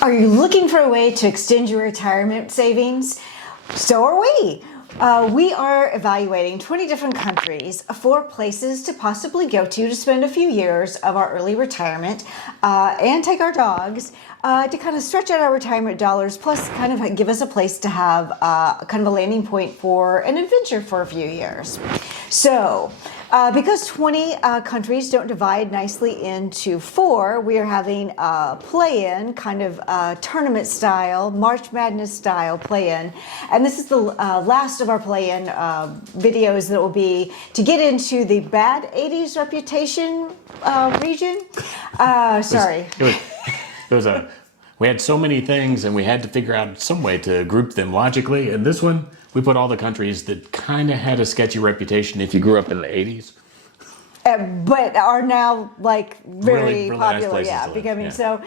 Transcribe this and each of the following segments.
Are you looking for a way to extend your retirement savings? So are we. We are evaluating 20 different countries for places to possibly go to spend a few years of our early retirement and take our dogs to kind of stretch out our retirement dollars, plus kind of give us a place to have kind of a landing point for an adventure for a few years. So, because 20 countries don't divide nicely into 4, we are having a play-in, kind of tournament style, March Madness style play-in. And this is the last of our play-in videos that will be to get into the bad 80s reputation region. Sorry. We had so many things and we had to figure out some way to group them logically. And this one, we put all the countries that kind of had a sketchy reputation if you grew up in the 80s. But are now like very really popular, nice becoming yeah.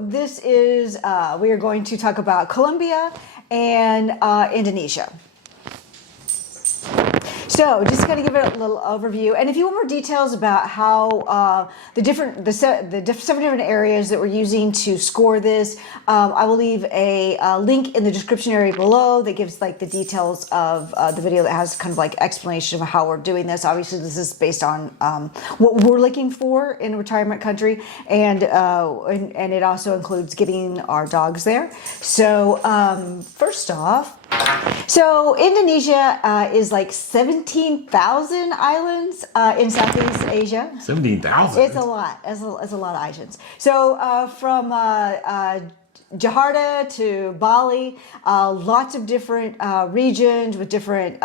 this is we are going to talk about Colombia and Indonesia. So just kind of give it a little overview, and if you want more details about how the 7 different areas that we're using to score this, I will leave a link in the description area below that gives like the details of the video that has kind of like explanation of how we're doing this. Obviously, this is based on what we're looking for in a retirement country, and it also includes getting our dogs there. So first off. So Indonesia is like 17,000 islands in Southeast Asia. 17,000? It's a lot. It's a lot of islands. So from Jakarta to Bali, lots of different regions with different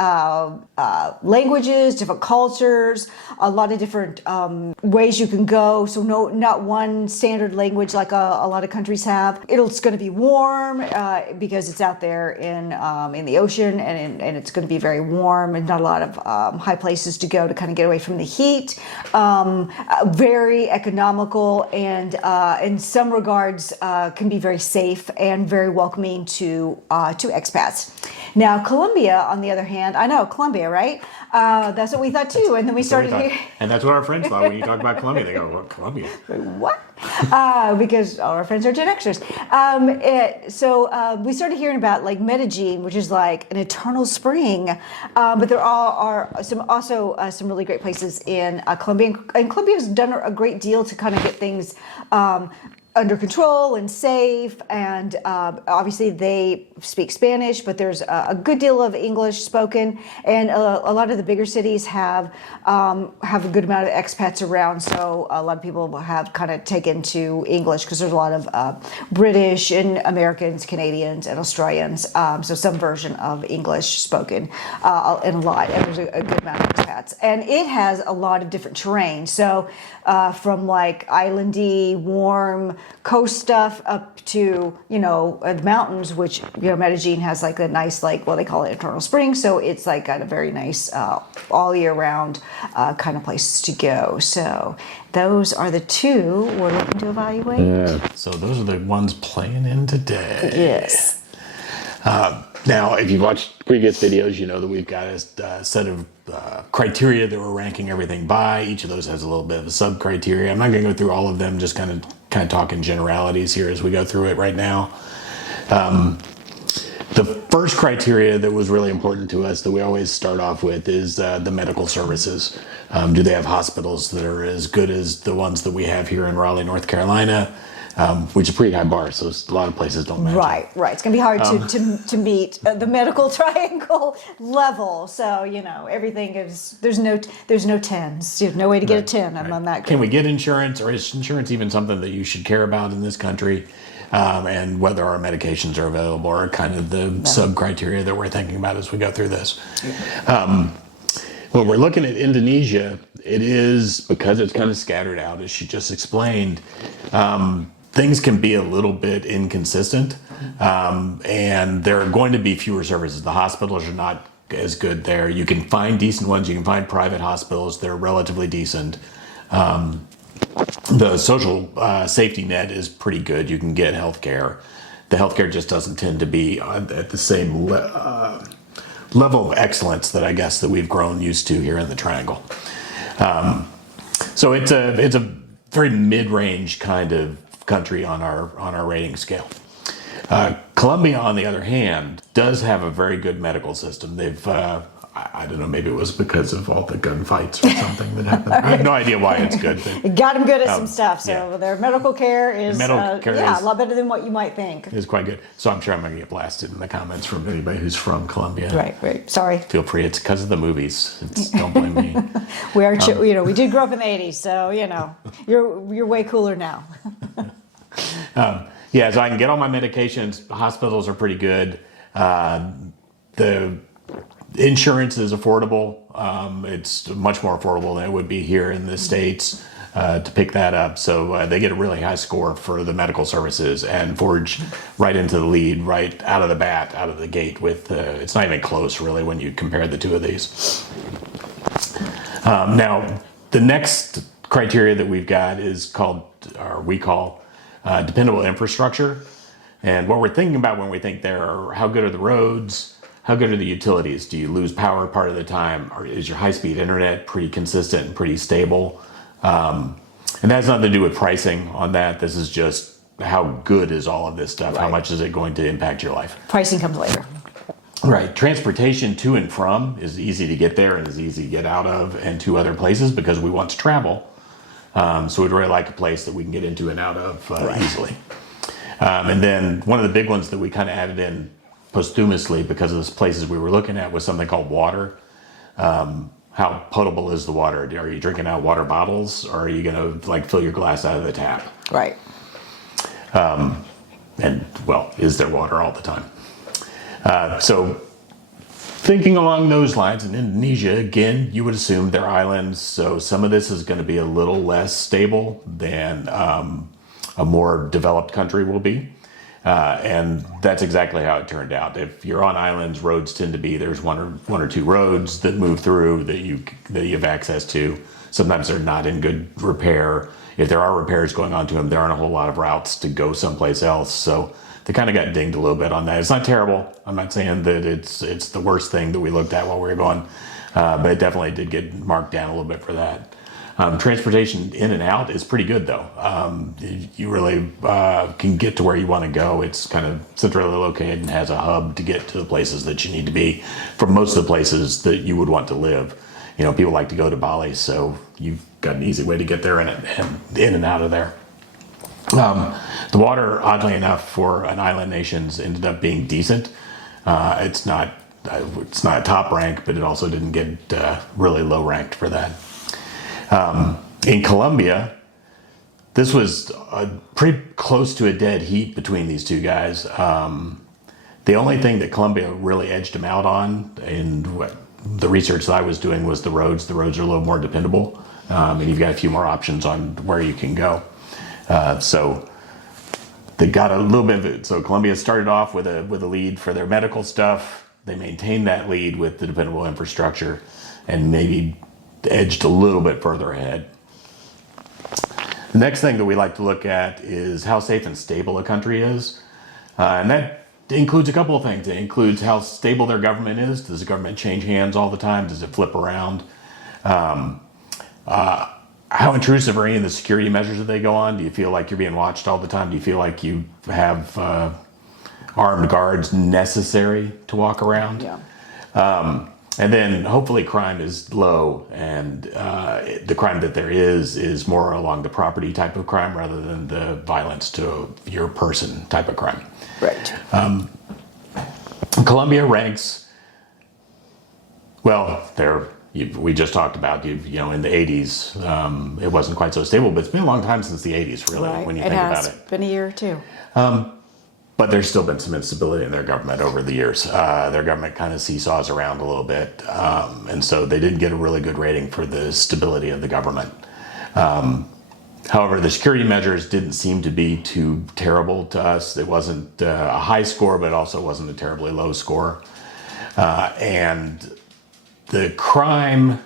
languages, different cultures, a lot of different ways you can go. So not one standard language like a lot of countries have. It's going to be warm because it's out there in the ocean, and it's going to be very warm and not a lot of high places to go to kind of get away from the heat. Very economical, and in some regards can be very safe and very welcoming to expats. Now, Colombia, on the other hand, I know Colombia, right? That's what we thought too, and then we started here. And that's what our friends thought when you talk about Colombia. They go, "Well, Colombia." What? Because all our friends are Gen Xers. So we started hearing about like Medellin, which is like an eternal spring, but there are some really great places in Colombia, and Colombia's done a great deal to kind of get things under control and safe, and obviously they speak Spanish, but there's a good deal of English spoken, and a lot of the bigger cities have a good amount of expats around, so a lot of people have kind of taken to English because there's a lot of British and Americans, Canadians, and Australians, so some version of English spoken and there's a good amount of expats, and it has a lot of different terrain, so from like islandy, warm coast stuff up to the mountains, which Medellin has like a nice, like, well, they call it eternal spring, so it's like got a very nice all year round kind of places to go. So those are the 2 we're looking to evaluate. Yeah. So those are the ones playing in today. Yes. Now, if you've watched previous videos, you know that we've got a set of criteria that we're ranking everything by. Each of those has a little bit of a sub-criteria. I'm not going to go through all of them, just kind of talking generalities here as we go through it right now. The first criteria that was really important to us that we always start off with is the medical services. Do they have hospitals that are as good as the ones that we have here in Raleigh, North Carolina? Which is a pretty high bar, so a lot of places don't match. Right. It's going to be hard to meet the medical triangle level. So everything is there's no 10s. There's no way to get a 10 on that. Can we get insurance, or is insurance even something that you should care about in this country? And whether our medications are available are kind of the sub criteria that we're thinking about as we go through this. When we're looking at Indonesia, it is, because it's kind of scattered out, as she just explained, things can be a little bit inconsistent, and there are going to be fewer services. The hospitals are not as good there. You can find decent ones. You can find private hospitals. They're relatively decent. The social safety net is pretty good. You can get health care. The healthcare just doesn't tend to be at the same level of excellence that I guess that we've grown used to here in the Triangle. So it's a very mid-range kind of country on our rating scale. Colombia, on the other hand, does have a very good medical system. They've I don't know, maybe it was because of all the gunfights or something that happened. I have no idea why it's good. It got them good at some stuff. So yeah. their medical care is is a lot better than what you might think. It's quite good. So I'm sure I'm going to get blasted in the comments from anybody who's from Colombia. Right. Sorry. Feel free. It's because of the movies. Don't blame me. We are, we did grow up in the '80s, so you're way cooler now. Yeah, so I can get all my medications. The hospitals are pretty good. The insurance is affordable. It's much more affordable than it would be here in the States to pick that up. So they get a really high score for the medical services and forge right into the lead, right out of the gate with, it's not even close really when you compare the two of these. Now, the next criteria that we've got is we call dependable infrastructure. And what we're thinking about when we think there are how good are the roads, how good are the utilities? Do you lose power part of the time? Or is your high-speed internet pretty consistent and pretty stable? And that has nothing to do with pricing on that. This is just how good is all of this stuff? Right. How much is it going to impact your life? Pricing comes later. Right. Transportation to and from is easy to get there and is easy to get out of and to other places because we want to travel. So we'd really like a place that we can get into and out of easily. And then one of the big ones that we kind of added in posthumously because of the places we were looking at was something called water. How potable is the water? Are you drinking out water bottles or are you going to fill your glass out of the tap? Right. And is there water all the time? So thinking along those lines, in Indonesia, again, you would assume they're islands. So some of this is going to be a little less stable than a more developed country will be. And that's exactly how it turned out. If you're on islands, roads tend to be, there's one or two roads that move through that you have access to. Sometimes they're not in good repair. If there are repairs going on to them, there aren't a whole lot of routes to go someplace else. So they kind of got dinged a little bit on that. It's not terrible. I'm not saying that it's the worst thing that we looked at while we were going, but it definitely did get marked down a little bit for that. Transportation in and out is pretty good though. You really can get to where you want to go. It's kind of centrally located and has a hub to get to the places that you need to be for most of the places that you would want to live. People like to go to Bali, so you've got an easy way to get there and in and out of there. The water, oddly enough, for an island nation's ended up being decent. It's not top rank, but it also didn't get really low ranked for that. In Colombia, this was pretty close to a dead heat between these two guys. The only thing that Colombia really edged them out on, in what the research that I was doing, was the roads. The roads are a little more dependable, and you've got a few more options on where you can go. So they got a little bit of it. So Colombia started off with a lead for their medical stuff. They maintained that lead with the dependable infrastructure, and maybe edged a little bit further ahead. The next thing that we like to look at is how safe and stable a country is. And that includes a couple of things. It includes how stable their government is. Does the government change hands all the time? Does it flip around? How intrusive are any of the security measures that they go on? Do you feel like you're being watched all the time? Do you feel like you have armed guards necessary to walk around? Yeah. And then hopefully crime is low, and the crime that there is more along the property type of crime rather than the violence to your person type of crime. Right. Colombia ranks, we just talked about, in the 80s, it wasn't quite so stable, but it's been a long time since the 80s, really, right. when you think about it. It's been a year or two. But there's still been some instability in their government over the years. Their government kind of seesaws around a little bit. And so they didn't get a really good rating for the stability of the government. However, the security measures didn't seem to be too terrible to us. It wasn't a high score, but also wasn't a terribly low score. And the crime,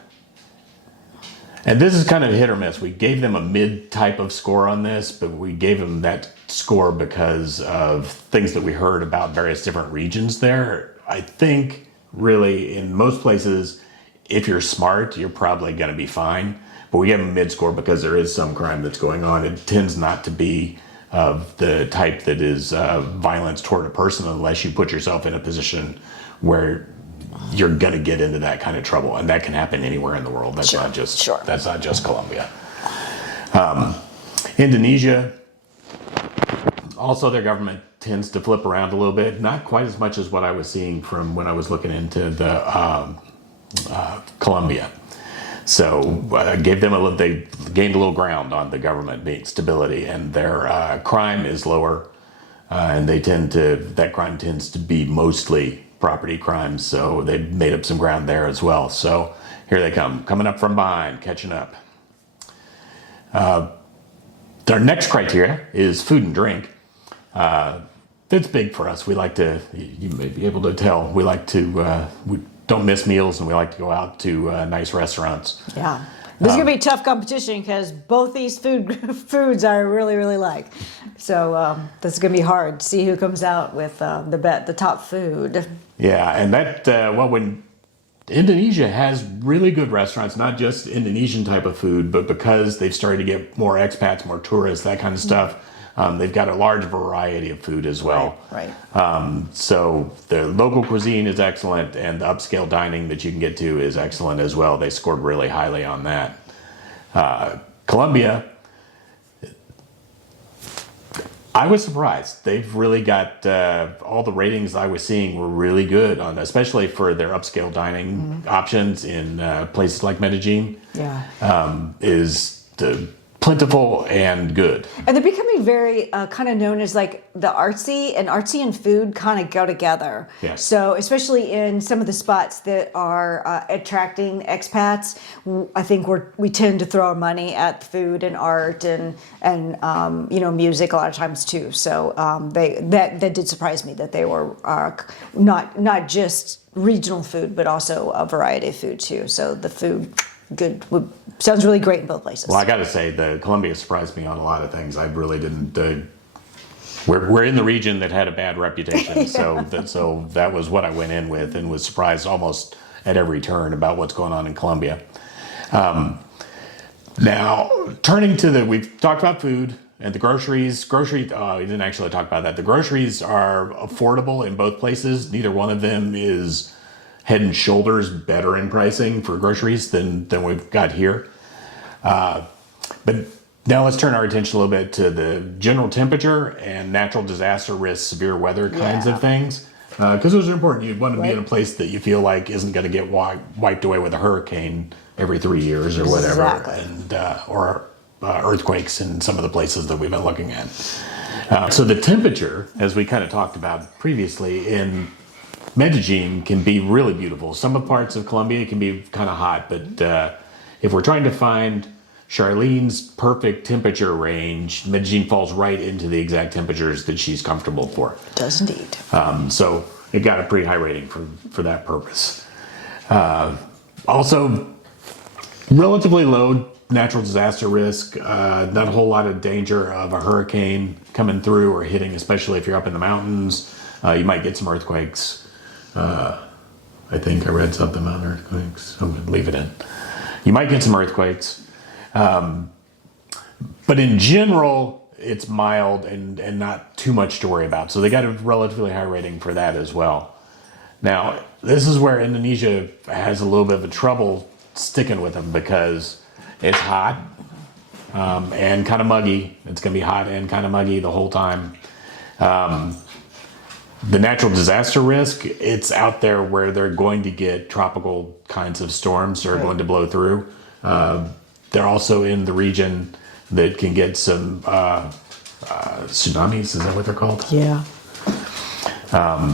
and this is kind of hit or miss. We gave them a mid type of score on this, but we gave them that score because of things that we heard about various different regions there. I think really in most places, if you're smart, you're probably going to be fine. But we give them a mid score because there is some crime that's going on. It tends not to be of the type that is violence toward a person unless you put yourself in a position where you're going to get into that kind of trouble, and that can happen anywhere in the world. That's not just that's not just Colombia. Indonesia, also their government tends to flip around a little bit, not quite as much as what I was seeing from when I was looking into the Colombia. So gave them they gained a little ground on the government being stability, and their crime is lower, and that crime tends to be mostly property crimes. So they made up some ground there as well. So here they coming up from behind, catching up. Their next criteria is food and drink. It's big for us. We like to, you may be able to tell, we like to, we don't miss meals, and we like to go out to nice restaurants. Yeah. This is going to be tough competition because both these foods I really, really like. So this is going to be hard to see who comes out with the top food. Yeah, and when Indonesia has really good restaurants, not just Indonesian type of food, but because they've started to get more expats, more tourists, that kind of stuff, they've got a large variety of food as well. Right. So the local cuisine is excellent, and the upscale dining that you can get to is excellent as well. They scored really highly on that. Colombia, I was surprised. They've really got all the ratings I was seeing were really good on, especially for their upscale dining options in places like Medellin. Yeah. Is plentiful and good. And they're becoming very kind of known as like the artsy and food kind of go together. Yes. So especially in some of the spots that are attracting expats, I think we tend to throw our money at food and art and music a lot of times too. So that did surprise me that they were not just regional food but also a variety of food too. So the food. Good. Sounds really great in both places. Well, I got to say, the Colombia surprised me on a lot of things. I really didn't. We're in the region that had a bad reputation, so that was what I went in with, and was surprised almost at every turn about what's going on in Colombia. Now, turning to we've talked about food and the groceries. We didn't actually talk about that. The groceries are affordable in both places. Neither one of them is head and shoulders better in pricing for groceries than we've got here. But now let's turn our attention a little bit to the general temperature and natural disaster risk, severe weather kinds of things. Because those are important. You want to be in a place that you feel like isn't going to get wiped away with a hurricane every 3 years or whatever. Exactly. And or earthquakes in some of the places that we've been looking at. So the temperature, as we kind of talked about previously, in Medellin can be really beautiful. Some of parts of Colombia can be kind of hot, but if we're trying to find Charlene's perfect temperature range, Medellin falls right into the exact temperatures that she's comfortable for. Does indeed. So it got a pretty high rating for that purpose. Also, relatively low natural disaster risk, not a whole lot of danger of a hurricane coming through or hitting, especially if you're up in the mountains. You might get some earthquakes. I think I read something about earthquakes. I'm going to leave it in. You might get some earthquakes. But in general, it's mild and not too much to worry about. So they got a relatively high rating for that as well. Now, this is where Indonesia has a little bit of a trouble sticking with them because it's hot and kind of muggy. It's going to be hot and kind of muggy the whole time. The natural disaster risk, it's out there where they're going to get tropical kinds of storms that are going to blow through. They're also in the region that can get some tsunamis. Is that what they're called? Yeah.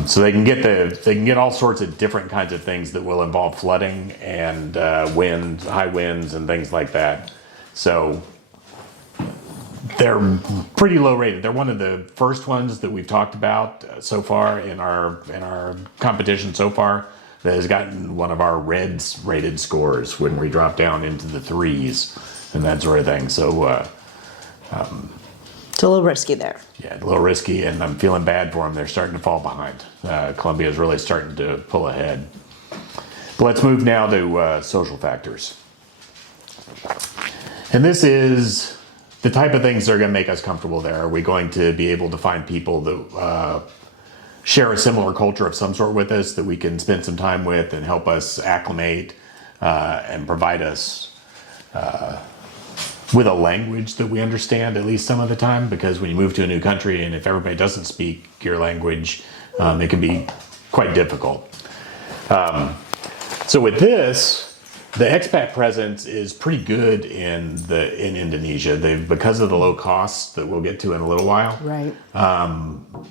So they can get all sorts of different kinds of things that will involve flooding and high winds and things like that. So they're pretty low rated. They're one of the first ones that we've talked about so far in our competition so far that has gotten one of our reds rated scores when we drop down into the 3s and that sort of thing. So it's a little risky there. Yeah, a little risky, and I'm feeling bad for them. They're starting to fall behind. Colombia is really starting to pull ahead. But let's move now to social factors. And this is the type of things that are going to make us comfortable there. Are we going to be able to find people that share a similar culture of some sort with us that we can spend some time with and help us acclimate and provide us with a language that we understand at least some of the time? Because when you move to a new country and if everybody doesn't speak your language, it can be quite difficult. So with this, the expat presence is pretty good in Indonesia. Because of the low costs that we'll get to in a little while. Right.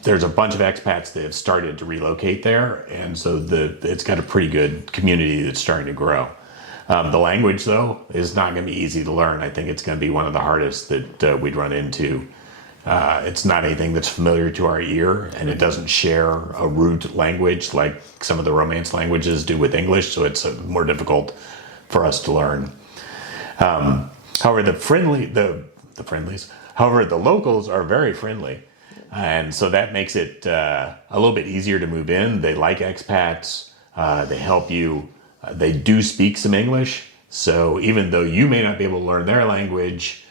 There's a bunch of expats that have started to relocate there, and so it's got a pretty good community that's starting to grow. The language, though, is not going to be easy to learn. I think it's going to be one of the hardest that we'd run into. It's not anything that's familiar to our ear, and it doesn't share a root language like some of the Romance languages do with English, so it's more difficult for us to learn. However, the locals are very friendly, and so that makes it a little bit easier to move in. They like expats. They help you. They do speak some English, so even though you may not be able to learn their language,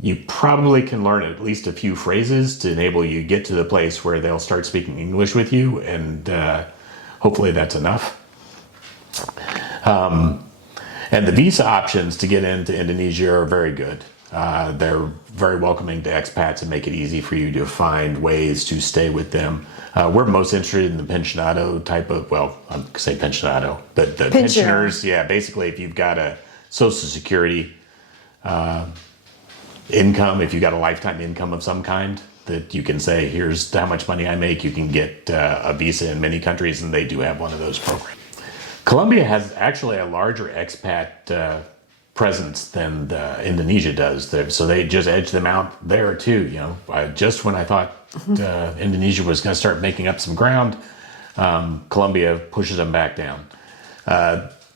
you probably can learn at least a few phrases to enable you to get to the place where they'll start speaking English with you, and hopefully that's enough. And the visa options to get into Indonesia are very good. They're very welcoming to expats and make it easy for you to find ways to stay with them. We're most interested in the pensionado type of, well, I'm going to say pensionado, the pensioners. Yeah, basically if you've got a Social Security income, if you've got a lifetime income of some kind, that you can say, here's how much money I make, you can get a visa in many countries, and they do have one of those programs. Colombia has actually a larger expat presence than Indonesia does, so they just edge them out there too. Just when I thought Indonesia was going to start making up some ground, Colombia pushes them back down.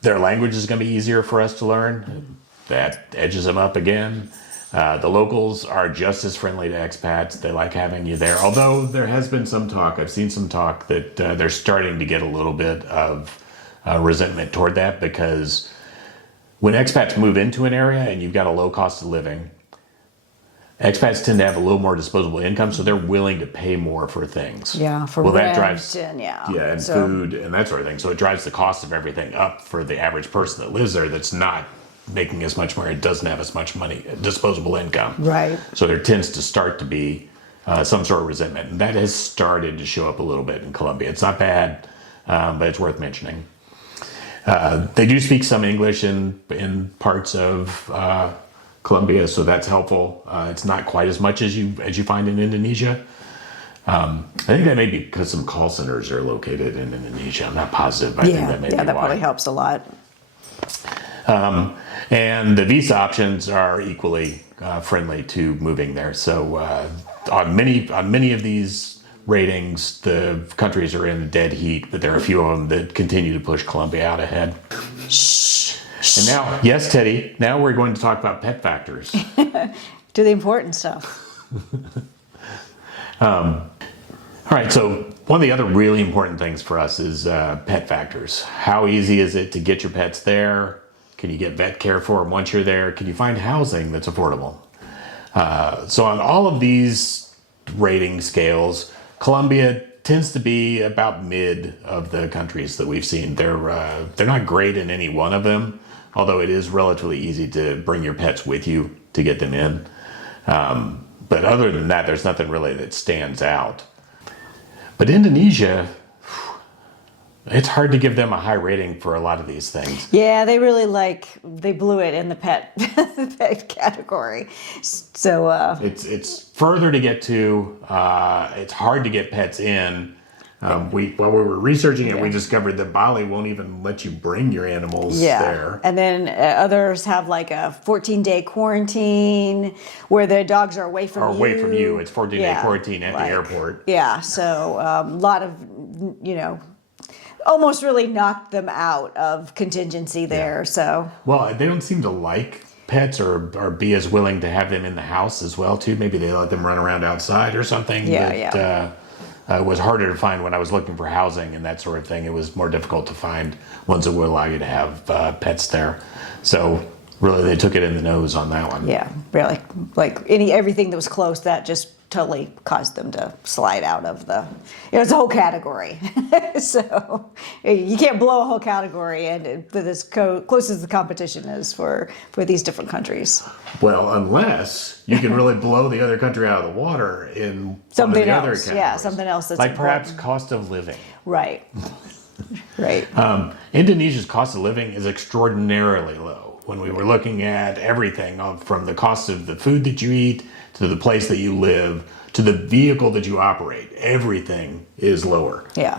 Their language is going to be easier for us to learn. That edges them up again. The locals are just as friendly to expats. They like having you there. Although there has been some talk, I've seen some talk that they're starting to get a little bit of resentment toward that, because when expats move into an area and you've got a low cost of living, expats tend to have a little more disposable income, so they're willing to pay more for things. Yeah, for rent that drives, and food and that sort of thing. So it drives the cost of everything up for the average person that lives there that's not making as much money, doesn't have as much money, disposable income. Right. So there tends to start to be some sort of resentment, and that has started to show up a little bit in Colombia. It's not bad, but it's worth mentioning. They do speak some English in parts of Colombia, so that's helpful. It's not quite as much as you find in Indonesia. I think that may be because some call centers are located in Indonesia. I'm not positive, but I think that may be why. That probably helps a lot. And the visa options are equally friendly to moving there. So on many of these ratings, the countries are in dead heat, but there are a few of them that continue to push Colombia out ahead. And now, yes, Teddy, now we're going to talk about pet factors. Do the important stuff. All right, so one of the other really important things for us is pet factors. How easy is it to get your pets there? Can you get vet care for them once you're there? Can you find housing that's affordable? So on all of these rating scales, Colombia tends to be about mid of the countries that we've seen. They're not great in any one of them, although it is relatively easy to bring your pets with you to get them in. But other than that, there's nothing really that stands out. But Indonesia, it's hard to give them a high rating for a lot of these things. Yeah, they blew it in the pet pet category. So it's further to get to. It's hard to get pets in. While we were researching it, we discovered that Bali won't even let you bring your animals there. And then others have like a 14-day quarantine where the dogs are away from you. Away from you. It's 14-day quarantine at the airport. Yeah, so a lot of, almost really knocked them out of contingency there. Yeah. So well, they don't seem to like pets or be as willing to have them in the house as well too. Maybe they let them run around outside or something. It was harder to find when I was looking for housing and that sort of thing. It was more difficult to find ones that would allow you to have pets there. So really, they took it in the nose on that one. Yeah, really. Like everything that was close, that just totally caused them to slide out of the. It's a whole category. So you can't blow a whole category, and as close as the competition is for these different countries. Well, unless you can really blow the other country out of the water in Something one of the else, other yeah, categories. something else that's like perhaps important. cost of living. Right. Right. Indonesia's cost of living is extraordinarily low. When we were looking at everything from the cost of the food that you eat to the place that you live to the vehicle that you operate, everything is lower Yeah.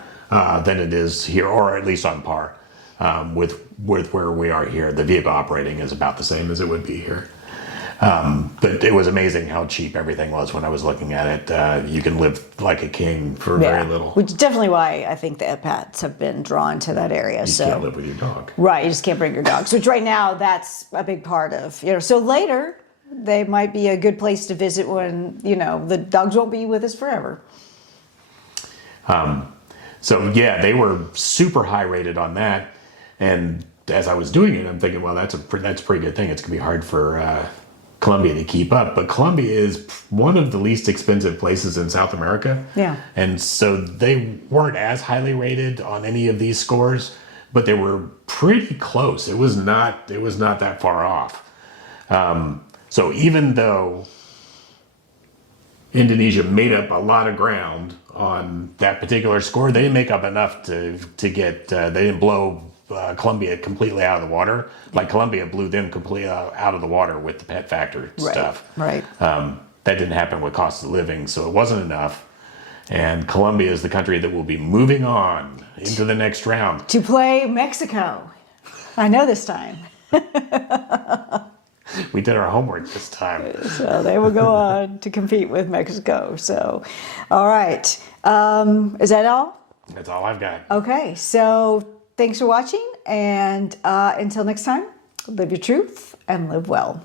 than it is here, or at least on par with where we are here. The vehicle operating is about the same as it would be here. But it was amazing how cheap everything was when I was looking at it. You can live like a king for very little. Which is definitely why I think the expats have been drawn to that area. You So can't live with your dog. right, you just can't bring your dogs. Which right now that's a big part of So later they might be a good place to visit when the dogs won't be with us forever. So yeah, they were super high rated on that. And as I was doing it, I'm thinking, well, that's a pretty good thing. It's gonna be hard for Colombia to keep up, but Colombia is one of the least expensive places in South America. Yeah. And so they weren't as highly rated on any of these scores, but they were pretty close. It was not that far off. So even though Indonesia made up a lot of ground on that particular score, they didn't make up enough to get, they didn't blow Colombia completely out of the water. Like Colombia blew them completely out of the water with the pet factor stuff. Right. That didn't happen with cost of living, so it wasn't enough. And Colombia is the country that will be moving on into the next round. To play Mexico. I know this time. We did our homework this time. So they will go on to compete with Mexico. So, all right. Is that all? That's all I've got. Okay. So thanks for watching. And until next time, live your truth and live well.